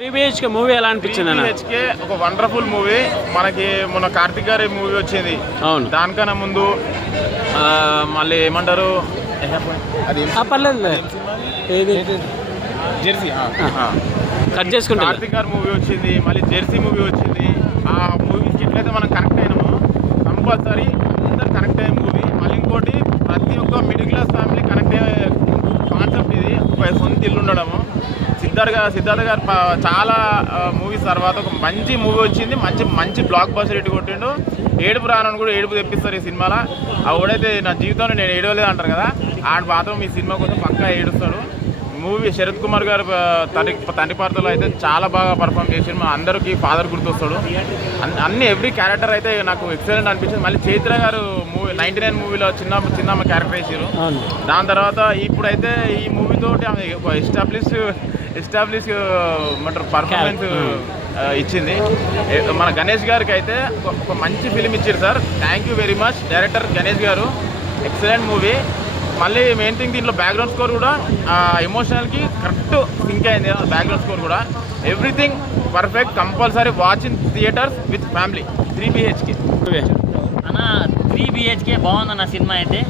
3BHK movie ఎలా అనిపించింది అన్న? 3BHK ఒక వండర్ఫుల్ మూవీ. మనకి మొన్న కార్తిక్ గారి మూవీ వచ్చింది. అవును, దానికన్నా ముందు మళ్ళీ ఏమంటారు పర్లేదు జెర్సీ కట్ చేసుకుంటా. కార్తిక్ గారి మూవీ వచ్చింది, మళ్ళీ జెర్సీ మూవీ వచ్చింది. ఆ మూవీకి ఎట్లయితే మనం కనెక్ట్ అయినామో కంపల్సరీ అందరు కనెక్ట్ అయ్యే మూవీ. మళ్ళీ ఇంకోటి ప్రతి ఒక్క మిడిల్ క్లాస్ ఫ్యామిలీ కనెక్ట్ అయ్యే కాన్సెప్ట్ ఇది. ఒక సొంత ఇల్లు ఉండడము. సిద్ధార్థ గారు చాలా మూవీస్ తర్వాత ఒక మంచి మూవీ వచ్చింది. మంచి బ్లాక్ బస్టర్ హిట్ కొట్టిండు. ఏడుపు రానని కూడా ఏడుపు తెప్పిస్తారు ఈ సినిమాలో. ఎవడైతే నా జీవితంలో నేను ఏడవలేదు అంటారు కదా, ఆడు మాత్రం ఈ సినిమా కోసం పక్కా ఏడుస్తాడు. మూవీ శరత్ కుమార్ గారు తండ్రి పాత్రలో అయితే చాలా బాగా పర్ఫామ్ చేసిండు. మా అందరికీ ఫాదర్ గుర్తొస్తాడు. అన్ని ఎవ్రీ క్యారెక్టర్ అయితే నాకు ఎక్సలెంట్ అనిపించింది. మళ్ళీ చైత్ర గారు మూవీ 99 మూవీలో చిన్నమ్మ క్యారెక్టర్ వేసారు. దాని తర్వాత ఇప్పుడైతే ఈ మూవీతోటి ఆమె ఎస్టాబ్లిష్ ఏమంటారు పర్ఫార్మెన్స్ ఇచ్చింది. మన గణేష్ గారికి అయితే ఒక మంచి ఫిలిం ఇచ్చారు sir. Thank you very much director Ganesh garu. Excellent movie. మళ్ళీ మెయిన్ థింగ్ దీంట్లో బ్యాక్గ్రౌండ్ స్కోర్ కూడా ఎమోషనల్కి కరెక్ట్ సింక్ అయింది. బ్యాక్గ్రౌండ్ స్కోర్ కూడా everything perfect. Compulsory watch in theatres with family. 3BHK అన్న 3BHK బాగుందన్న సినిమా అయితే.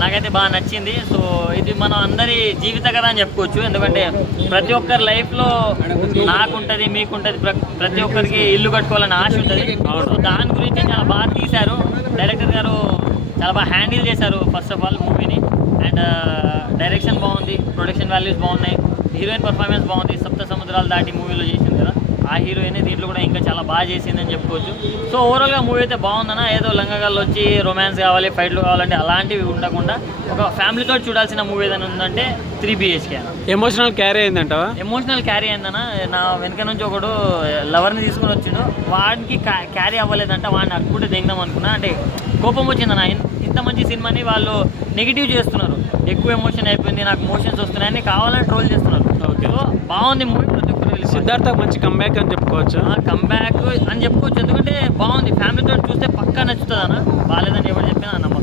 నాకైతే బాగా నచ్చింది. సో ఇది మనం అందరి జీవిత కథ అని చెప్పుకోవచ్చు. ఎందుకంటే ప్రతి ఒక్కరి లైఫ్లో నాకుంటుంది, మీకుంటుంది, ప్రతి ఒక్కరికి ఇల్లు కట్టుకోవాలని ఆశ ఉంటుంది. సో దాని గురించి చాలా బాగా తీశారు. డైరెక్టర్ గారు చాలా బాగా హ్యాండిల్ చేశారు ఫస్ట్ ఆఫ్ ఆల్ మూవీని. అండ్ డైరెక్షన్ బాగుంది, ప్రొడక్షన్ వాల్యూస్ బాగున్నాయి, హీరోయిన్ పర్ఫార్మెన్స్ బాగుంది. సప్త సముద్రాలు దాటి మూవీలో చేసింది కదా ఆ హీరోయిన్ దీంట్లో కూడా ఇంకా చాలా బాగా చేసిందని చెప్పుకోవచ్చు. సో ఓవరాల్గా మూవీ అయితే బాగుందన్న. ఏదో లంగగాళ్ళు వచ్చి రొమాన్స్ కావాలి, ఫైట్లు కావాలంటే అలాంటివి ఉండకుండా ఒక ఫ్యామిలీతో చూడాల్సిన మూవీ ఏదైనా ఉందంటే 3BHK అన్న. ఎమోషనల్ క్యారీ అయిందంటవా? ఎమోషనల్ క్యారీ అయిందన్న. నా వెనక నుంచి ఒకడు లవర్ని తీసుకుని వచ్చిండు. వాడికి క్యారీ అవ్వలేదంట. వాడిని అక్కుడే దింగదాం అనుకున్నా. అంటే కోపం వచ్చిందన్న. ఇంత మంచి సినిమాని వాళ్ళు నెగిటివ్ చేస్తున్నారు. ఎక్కువ ఎమోషన్ అయిపోయింది, నాకు మోషన్స్ వస్తున్నాయని కావాలని ట్రోల్ చేస్తున్నారు. ఓకే, బాగుంది మూవీ. ప్రతి ఒక్కరు సిద్ధార్థ మంచి కంబ్యాక్ అని చెప్పుకోవచ్చు. కంబ్యాక్ అని చెప్పుకోవచ్చు. ఎందుకంటే బాగుంది. ఫ్యామిలీతో చూస్తే పక్కా నచ్చుతుంది అన్న. బాగాలేదని ఎవరు చెప్పినా నమ్మకం.